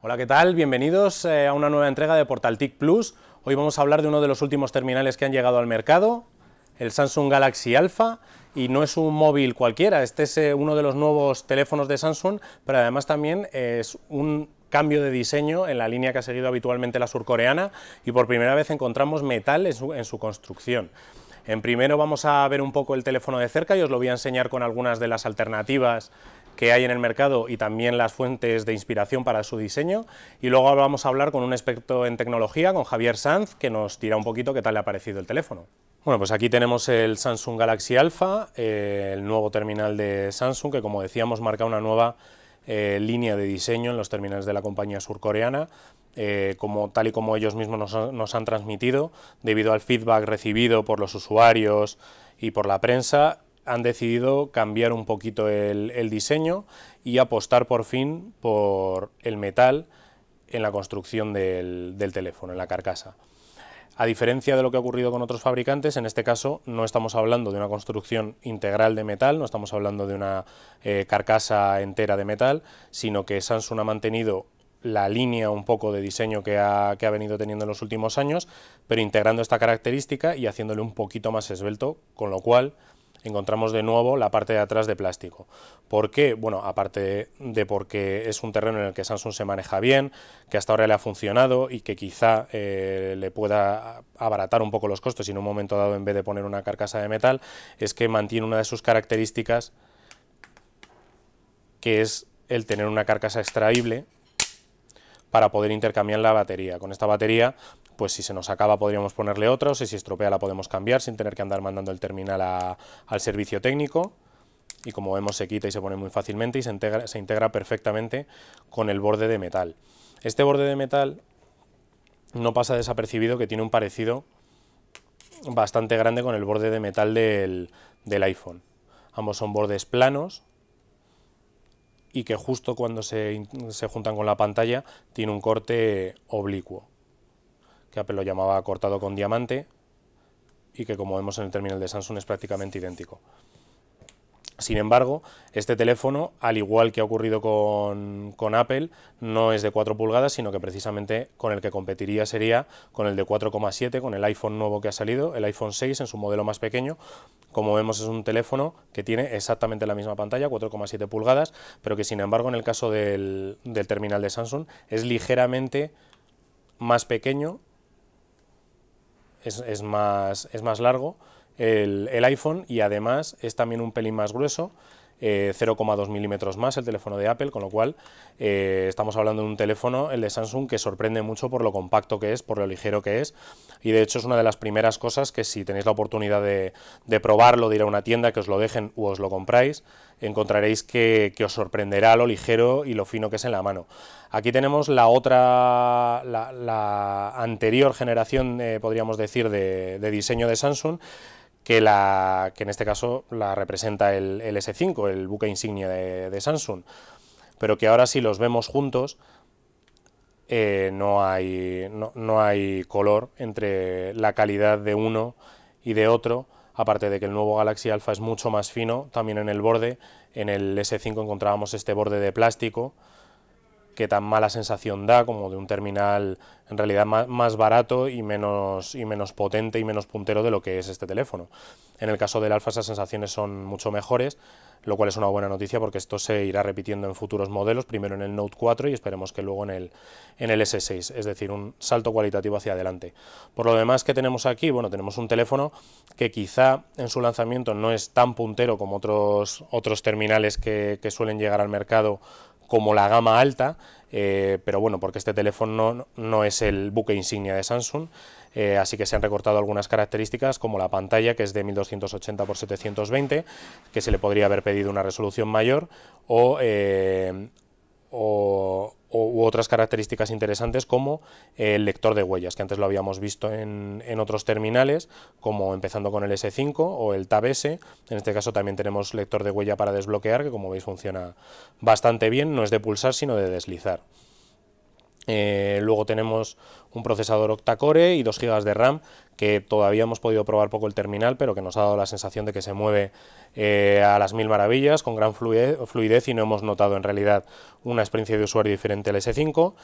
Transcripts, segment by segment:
Hola, ¿qué tal? Bienvenidos a una nueva entrega de PortalTIC Plus. Hoy vamos a hablar de uno de los últimos terminales que han llegado al mercado, el Samsung Galaxy Alpha, y no es un móvil cualquiera, este es uno de los nuevos teléfonos de Samsung, pero además también es un cambio de diseño en la línea que ha seguido habitualmente la surcoreana, y por primera vez encontramos metal en su construcción. En primero vamos a ver un poco el teléfono de cerca y os lo voy a enseñar con algunas de las alternativas que hay en el mercado y también las fuentes de inspiración para su diseño, y luego vamos a hablar con un experto en tecnología, con Javier Sanz, que nos dirá un poquito qué tal le ha parecido el teléfono. Bueno, pues aquí tenemos el Samsung Galaxy Alpha, el nuevo terminal de Samsung, que como decíamos marca una nueva línea de diseño en los terminales de la compañía surcoreana, tal y como ellos mismos nos han transmitido, debido al feedback recibido por los usuarios y por la prensa, han decidido cambiar un poquito el diseño y apostar por fin por el metal en la construcción del teléfono, en la carcasa. A diferencia de lo que ha ocurrido con otros fabricantes, en este caso no estamos hablando de una construcción integral de metal, no estamos hablando de una carcasa entera de metal, sino que Samsung ha mantenido la línea un poco de diseño que ha venido teniendo en los últimos años, pero integrando esta característica y haciéndole un poquito más esbelto, con lo cual encontramos de nuevo la parte de atrás de plástico. ¿Por qué? Bueno, aparte de porque es un terreno en el que Samsung se maneja bien, que hasta ahora le ha funcionado y que quizá le pueda abaratar un poco los costos y en un momento dado, en vez de poner una carcasa de metal, es que mantiene una de sus características, que es el tener una carcasa extraíble para poder intercambiar la batería. Con esta batería, pues si se nos acaba podríamos ponerle otra, o si se estropea la podemos cambiar sin tener que andar mandando el terminal al servicio técnico, y como vemos se quita y se pone muy fácilmente y se integra perfectamente con el borde de metal. Este borde de metal no pasa desapercibido, que tiene un parecido bastante grande con el borde de metal del iPhone. Ambos son bordes planos y que justo cuando se juntan con la pantalla tiene un corte oblicuo, que Apple lo llamaba cortado con diamante, y que como vemos en el terminal de Samsung es prácticamente idéntico. Sin embargo, este teléfono, al igual que ha ocurrido con Apple, no es de 4 pulgadas, sino que precisamente con el que competiría sería con el de 4,7, con el iPhone nuevo que ha salido, el iPhone 6 en su modelo más pequeño. Como vemos, es un teléfono que tiene exactamente la misma pantalla, 4,7 pulgadas, pero que sin embargo en el caso del terminal de Samsung es ligeramente más pequeño, es más largo el iPhone, y además es también un pelín más grueso, 0,2 milímetros más el teléfono de Apple, con lo cual estamos hablando de un teléfono, el de Samsung, que sorprende mucho por lo compacto que es, por lo ligero que es, y de hecho es una de las primeras cosas que, si tenéis la oportunidad de probarlo, de ir a una tienda, que os lo dejen o os lo compráis, encontraréis que os sorprenderá lo ligero y lo fino que es en la mano. Aquí tenemos la anterior generación, podríamos decir, de diseño de Samsung, que en este caso la representa el S5, el buque insignia de Samsung, pero que ahora, si los vemos juntos, no hay color entre la calidad de uno y de otro, aparte de que el nuevo Galaxy Alpha es mucho más fino también en el borde. En el S5 encontrábamos este borde de plástico que tan mala sensación da, como de un terminal en realidad más barato y menos potente y menos puntero de lo que es este teléfono. En el caso del Alpha esas sensaciones son mucho mejores, lo cual es una buena noticia, porque esto se irá repitiendo en futuros modelos, primero en el Note 4 y esperemos que luego en el S6, es decir, un salto cualitativo hacia adelante. Por lo demás, ¿qué tenemos aquí? Bueno, tenemos un teléfono que quizá en su lanzamiento no es tan puntero como otros terminales que suelen llegar al mercado, como la gama alta, pero bueno, porque este teléfono no es el buque insignia de Samsung, así que se han recortado algunas características, como la pantalla, que es de 1280 x 720, que se le podría haber pedido una resolución mayor, u otras características interesantes, como el lector de huellas, que antes lo habíamos visto en otros terminales, como empezando con el S5 o el Tab S. En este caso también tenemos lector de huella para desbloquear, que como veis funciona bastante bien, no es de pulsar sino de deslizar. Luego tenemos un procesador octa-core y 2 GB de RAM, que todavía hemos podido probar poco el terminal, pero que nos ha dado la sensación de que se mueve a las mil maravillas, con gran fluidez, y no hemos notado en realidad una experiencia de usuario diferente al S5,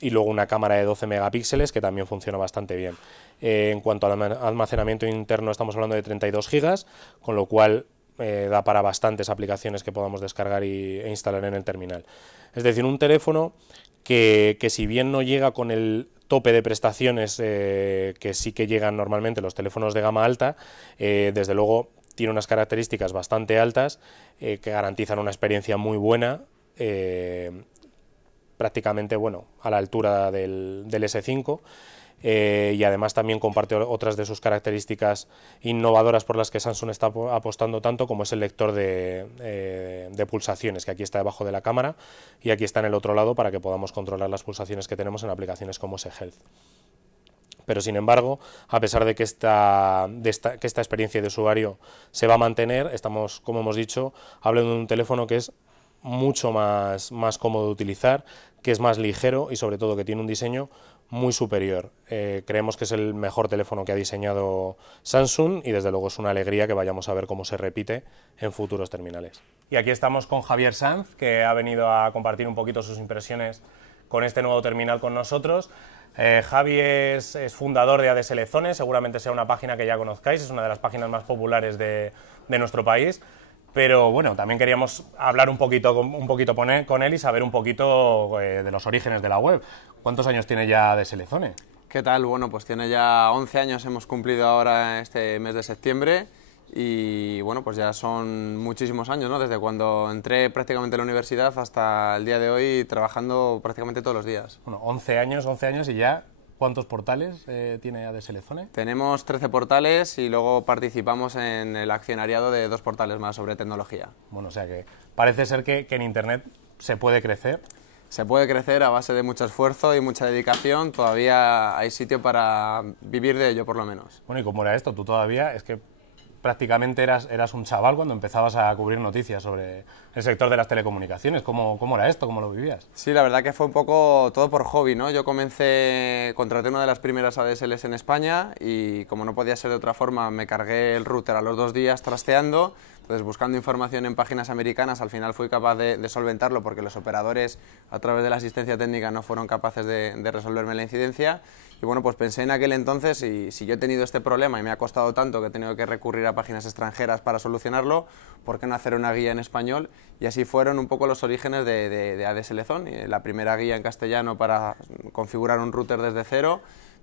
y luego una cámara de 12 megapíxeles que también funciona bastante bien. En cuanto al almacenamiento interno, estamos hablando de 32 GB, con lo cual da para bastantes aplicaciones que podamos descargar e instalar en el terminal. Es decir, un teléfono que si bien no llega con el tope de prestaciones que sí que llegan normalmente los teléfonos de gama alta, desde luego tiene unas características bastante altas que garantizan una experiencia muy buena, prácticamente a la altura del S5. Y además también comparte otras de sus características innovadoras por las que Samsung está apostando tanto, como es el lector de pulsaciones, que aquí está debajo de la cámara y aquí está en el otro lado para que podamos controlar las pulsaciones que tenemos en aplicaciones como S-Health. Pero sin embargo, a pesar de que esta experiencia de usuario se va a mantener, estamos, como hemos dicho, hablando de un teléfono que es mucho más cómodo de utilizar, que es más ligero y sobre todo que tiene un diseño muy superior. Creemos que es el mejor teléfono que ha diseñado Samsung y desde luego es una alegría que vayamos a ver cómo se repite en futuros terminales. Y aquí estamos con Javier Sanz, que ha venido a compartir un poquito sus impresiones con este nuevo terminal con nosotros. Javi es fundador de ADSL-Zone, seguramente sea una página que ya conozcáis, es una de las páginas más populares de nuestro país. Pero bueno, también queríamos hablar un poquito con él y saber un poquito de los orígenes de la web. ¿Cuántos años tiene ya ADSL-Zone? ¿Qué tal? Bueno, pues tiene ya 11 años, hemos cumplido ahora este mes de septiembre y bueno, pues ya son muchísimos años, ¿no? Desde cuando entré prácticamente a la universidad hasta el día de hoy trabajando prácticamente todos los días. Bueno, 11 años y ya... ¿Cuántos portales tiene ADSL-Zone? Tenemos 13 portales y luego participamos en el accionariado de 2 portales más sobre tecnología. Bueno, o sea que parece ser que en Internet se puede crecer. Se puede crecer a base de mucho esfuerzo y mucha dedicación, todavía hay sitio para vivir de ello por lo menos. Bueno, ¿y cómo era esto? Tú todavía, es que prácticamente eras un chaval cuando empezabas a cubrir noticias sobre el sector de las telecomunicaciones. ¿Cómo era esto? ¿Cómo lo vivías? Sí, la verdad que fue un poco todo por hobby, ¿no? Yo contraté una de las primeras ADSLs en España y como no podía ser de otra forma, me cargué el router a los 2 días trasteando. Entonces, buscando información en páginas americanas, al final fui capaz de solventarlo porque los operadores, a través de la asistencia técnica, no fueron capaces de resolverme la incidencia. Y bueno, pues pensé en aquel entonces, y si yo he tenido este problema y me ha costado tanto que he tenido que recurrir a páginas extranjeras para solucionarlo, ¿por qué no hacer una guía en español? Y así fueron un poco los orígenes de ADSL-Zone. La primera guía en castellano para configurar un router desde cero.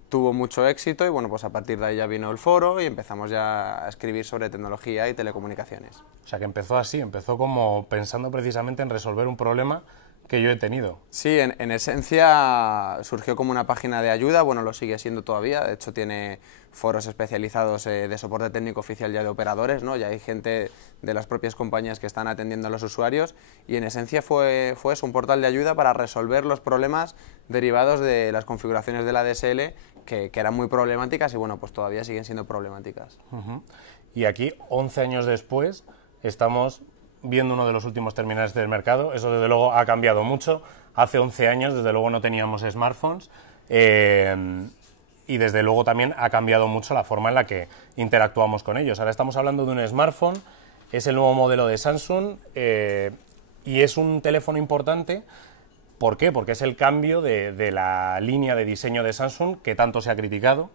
Tuvo mucho éxito y bueno, pues a partir de ahí ya vino el foro y empezamos ya a escribir sobre tecnología y telecomunicaciones. O sea que empezó así, empezó como pensando precisamente en resolver un problema que yo he tenido. Sí, en esencia surgió como una página de ayuda, bueno, lo sigue siendo todavía, de hecho tiene foros especializados de soporte técnico oficial ya de operadores, ¿no? Ya hay gente de las propias compañías que están atendiendo a los usuarios y en esencia fue eso, un portal de ayuda para resolver los problemas derivados de las configuraciones de la ADSL que eran muy problemáticas y bueno, pues todavía siguen siendo problemáticas. Y aquí, 11 años después, estamos viendo uno de los últimos terminales del mercado. Eso desde luego ha cambiado mucho. Hace 11 años desde luego no teníamos smartphones y desde luego también ha cambiado mucho la forma en la que interactuamos con ellos. Ahora estamos hablando de un smartphone, es el nuevo modelo de Samsung y es un teléfono importante. ¿Por qué? Porque es el cambio de la línea de diseño de Samsung que tanto se ha criticado.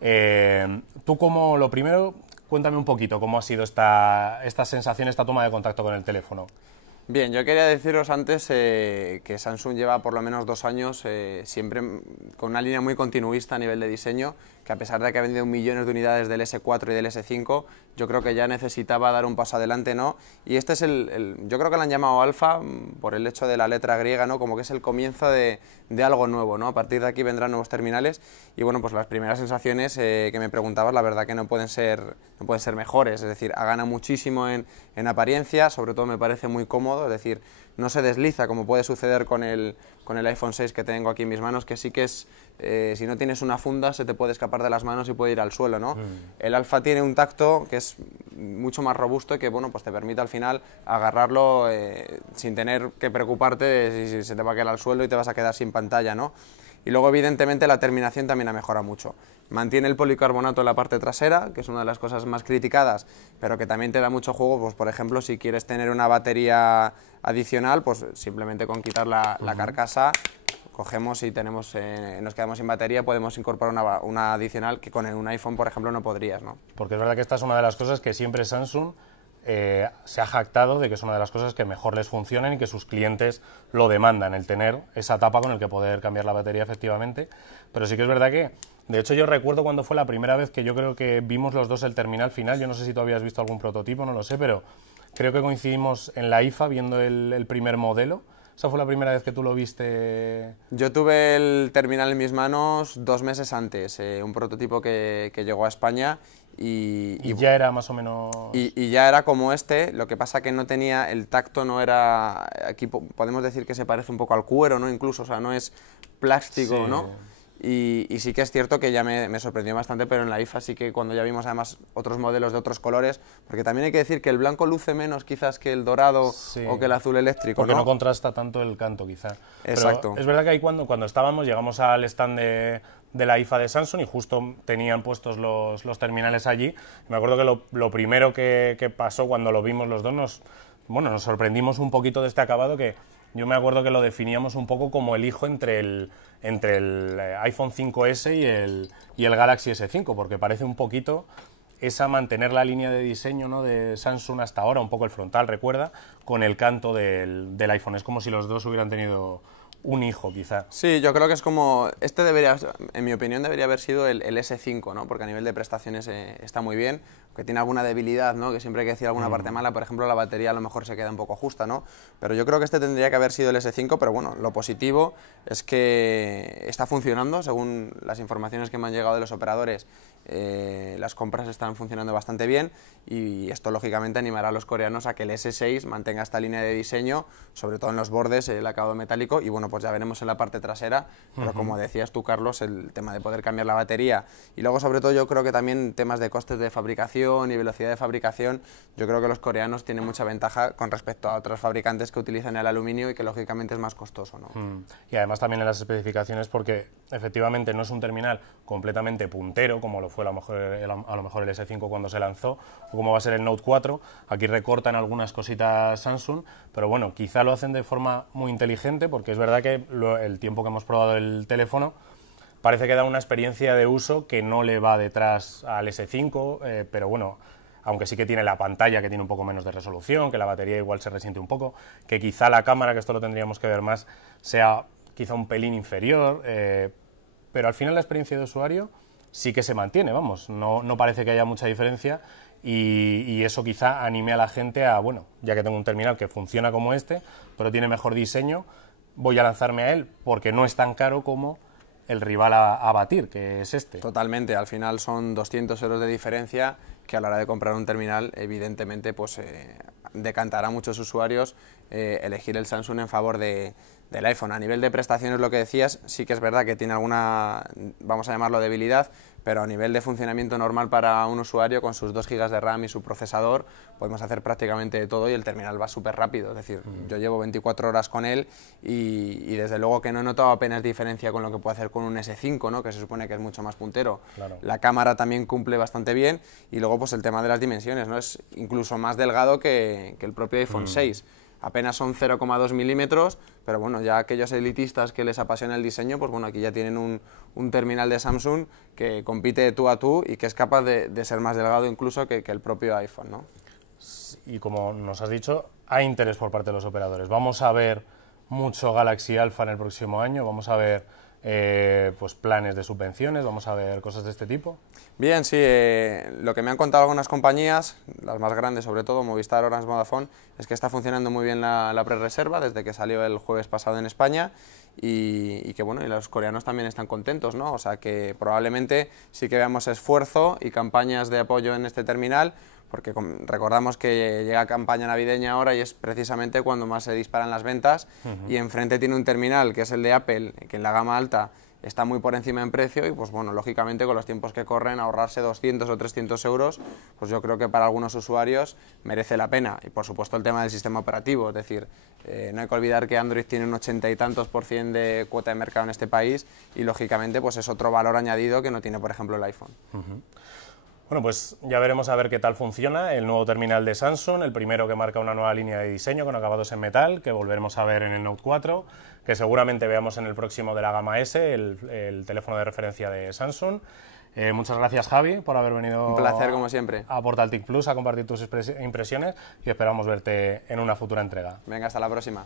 Tú como lo primero... Cuéntame un poquito cómo ha sido esta sensación, esta toma de contacto con el teléfono. Bien, yo quería deciros antes que Samsung lleva por lo menos 2 años siempre con una línea muy continuista a nivel de diseño, que a pesar de que ha vendido millones de unidades del S4 y del S5, yo creo que ya necesitaba dar un paso adelante, ¿no? Y este es yo creo que lo han llamado alfa por el hecho de la letra griega, ¿no? Como que es el comienzo de algo nuevo, ¿no? A partir de aquí vendrán nuevos terminales y bueno, pues las primeras sensaciones que me preguntabas, la verdad que no pueden ser mejores, es decir, ha ganado muchísimo en apariencia, sobre todo me parece muy cómodo, es decir, no se desliza como puede suceder con el iPhone 6 que tengo aquí en mis manos, que sí que si no tienes una funda se te puede escapar de las manos y puede ir al suelo, ¿no? El Alpha tiene un tacto que es mucho más robusto y que, bueno, pues te permite al final agarrarlo sin tener que preocuparte de si se te va a caer al suelo y te vas a quedar sin pantalla, ¿no? Y luego, evidentemente, la terminación también ha mejorado mucho. Mantiene el policarbonato en la parte trasera, que es una de las cosas más criticadas, pero que también te da mucho juego. Pues, por ejemplo, si quieres tener una batería adicional, pues simplemente con quitar la carcasa, cogemos y tenemos, nos quedamos sin batería, podemos incorporar una adicional que con un iPhone, por ejemplo, no podrías, ¿no? Porque es verdad que esta es una de las cosas que siempre Samsung se ha jactado de que es una de las cosas que mejor les funcionan y que sus clientes lo demandan, el tener esa tapa con el que poder cambiar la batería efectivamente. Pero sí que es verdad que, de hecho, yo recuerdo cuando fue la primera vez que yo creo que vimos los dos el terminal final. Yo no sé si tú habías visto algún prototipo, no lo sé, pero creo que coincidimos en la IFA viendo el primer modelo. ¿Esa fue la primera vez que tú lo viste? Yo tuve el terminal en mis manos 2 meses antes, un prototipo que llegó a España y ya era más o menos... Y ya era como este, lo que pasa que no tenía, el tacto no era, aquí podemos decir que se parece un poco al cuero, ¿no? Incluso, o sea, no es plástico, Sí. ¿no? Y sí que es cierto que ya me sorprendió bastante, pero en la IFA sí que cuando ya vimos además otros modelos de otros colores, porque también hay que decir que el blanco luce menos quizás que el dorado o que el azul eléctrico, porque ¿no? no contrasta tanto el canto quizá. Exacto. Pero es verdad que ahí cuando estábamos, llegamos al stand de la IFA de Samsung y justo tenían puestos los terminales allí. Me acuerdo que lo primero que pasó cuando lo vimos los dos, nos sorprendimos un poquito de este acabado, que yo me acuerdo que lo definíamos un poco como el hijo entre el iPhone 5S y el Galaxy S5, porque parece un poquito mantener la línea de diseño, ¿no?, de Samsung hasta ahora, un poco el frontal, recuerda, con el canto del iPhone. Es como si los dos hubieran tenido un hijo, quizá. Sí, yo creo que es como, debería, en mi opinión, debería haber sido el S5, ¿no? Porque a nivel de prestaciones está muy bien, que tiene alguna debilidad, ¿no? Que siempre hay que decir alguna parte mala, por ejemplo, la batería a lo mejor se queda un poco justa, ¿no? Pero yo creo que tendría que haber sido el S5, pero bueno, lo positivo es que está funcionando, según las informaciones que me han llegado de los operadores. Las compras están funcionando bastante bien y esto lógicamente animará a los coreanos a que el S6 mantenga esta línea de diseño, sobre todo en los bordes, el acabado metálico, y bueno, pues ya veremos en la parte trasera, pero como decías tú, Carlos, el tema de poder cambiar la batería y luego sobre todo yo creo que también temas de costes de fabricación y velocidad de fabricación, yo creo que los coreanos tienen mucha ventaja con respecto a otros fabricantes que utilizan el aluminio y que lógicamente es más costoso, ¿no? Y además también en las especificaciones, porque efectivamente no es un terminal completamente puntero como lo fue a lo mejor el S5 cuando se lanzó, o como va a ser el Note 4. Aquí recortan algunas cositas Samsung, pero bueno, quizá lo hacen de forma muy inteligente, porque es verdad que el tiempo que hemos probado el teléfono parece que da una experiencia de uso que no le va detrás al S5, pero bueno, aunque sí que tiene la pantalla que tiene un poco menos de resolución, que la batería igual se resiente un poco, que quizá la cámara, que esto lo tendríamos que ver más, sea quizá un pelín inferior, pero al final la experiencia de usuario sí que se mantiene, vamos, no parece que haya mucha diferencia y eso quizá anime a la gente a, bueno, ya que tengo un terminal que funciona como este, pero tiene mejor diseño, voy a lanzarme a él porque no es tan caro como el rival a batir, que es este. Totalmente, al final son 200 euros de diferencia que a la hora de comprar un terminal evidentemente pues decantará a muchos usuarios elegir el Samsung en favor del iPhone. A nivel de prestaciones, lo que decías, sí que es verdad que tiene alguna, vamos a llamarlo, debilidad, pero a nivel de funcionamiento normal para un usuario, con sus 2 GB de RAM y su procesador, podemos hacer prácticamente de todo y el terminal va súper rápido. Es decir, yo llevo 24 horas con él y desde luego que no he notado apenas diferencia con lo que puedo hacer con un S5, ¿no?, que se supone que es mucho más puntero. Claro. La cámara también cumple bastante bien y luego pues el tema de las dimensiones, ¿no?, es incluso más delgado que el propio iPhone 6. Apenas son 0,2 milímetros, pero bueno, ya aquellos elitistas que les apasiona el diseño, pues bueno, aquí ya tienen un terminal de Samsung que compite tú a tú y que es capaz de ser más delgado incluso que el propio iPhone, ¿no? Y como nos has dicho, hay interés por parte de los operadores. Vamos a ver mucho Galaxy Alpha en el próximo año, vamos a ver pues planes de subvenciones, vamos a ver cosas de este tipo. Bien, sí, lo que me han contado algunas compañías, las más grandes sobre todo, Movistar, Orange, Vodafone, es que está funcionando muy bien la prerreserva desde que salió el jueves pasado en España y que bueno, y los coreanos también están contentos, ¿no? O sea que probablemente sí que veamos esfuerzo y campañas de apoyo en este terminal, porque recordamos que llega campaña navideña ahora y es precisamente cuando más se disparan las ventas y enfrente tiene un terminal que es el de Apple, que en la gama alta está muy por encima en precio y pues bueno, lógicamente con los tiempos que corren ahorrarse 200 o 300 euros, pues yo creo que para algunos usuarios merece la pena. Y por supuesto el tema del sistema operativo, es decir, no hay que olvidar que Android tiene un 80 y tantos % de cuota de mercado en este país y lógicamente pues es otro valor añadido que no tiene por ejemplo el iPhone. Bueno, pues ya veremos a ver qué tal funciona el nuevo terminal de Samsung, el primero que marca una nueva línea de diseño con acabados en metal, que volveremos a ver en el Note 4, que seguramente veamos en el próximo de la gama S, el teléfono de referencia de Samsung. Muchas gracias, Javi, por haber venido Un placer, como siempre. A Portaltic Plus a compartir tus impresiones y esperamos verte en una futura entrega. Venga, hasta la próxima.